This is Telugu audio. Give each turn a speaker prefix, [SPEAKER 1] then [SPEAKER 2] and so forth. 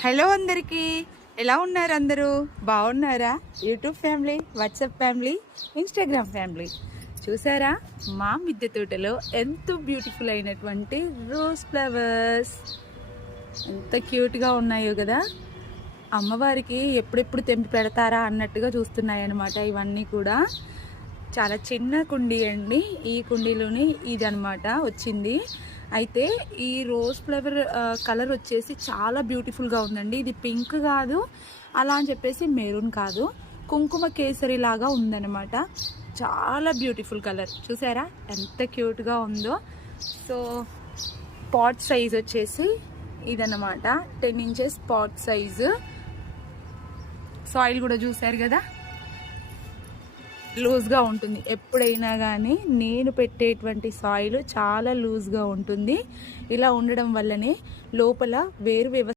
[SPEAKER 1] హలో అందరికీ. ఎలా ఉన్నారు అందరూ? బాగున్నారా? YouTube family WhatsApp family Instagram family. చూసారా? మా మిద్దె తోటలో ఎంతో బ్యూటిఫుల్ అయినటువంటి రోజ్ ఫ్లవర్స్. ఎంత క్యూట్గా ఉన్నాయో కదా? అమ్మవారికి ఎప్పుడెప్పుడు తెంపి పెడతారా అన్నట్టుగా చూస్తున్నాయి అన్నమాట ఇవన్నీ కూడా. చాలా చిన్న కుండీ అండి. ఈ కుండీలోని అనమాట వచ్చింది. అయితే ఈ రోజ్ ఫ్లవర్ కలర్ వచ్చేసి చాలా బ్యూటిఫుల్గా ఉందండి. ఇది పింక్ కాదు అలా అని చెప్పేసి మెరూన్ కాదు. కుంకుమ కేసరి లాగా ఉందన్నమాట. చాలా బ్యూటిఫుల్ కలర్. చూసారా? ఎంత క్యూట్గా ఉందో. సో పాట్ సైజ్ వచ్చేసి ఇదన్నమాట. Ten inches pot size. Soil కూడా చూసారు కదా? లూజ్గా ఉంటుంది. ఎప్పుడైనా కానీ నేను పెట్టేటువంటి సాయిల్ చాలా లూజ్గా ఉంటుంది. ఇలా ఉండడం వల్లనే లోపల వేరు వ్యవస్థ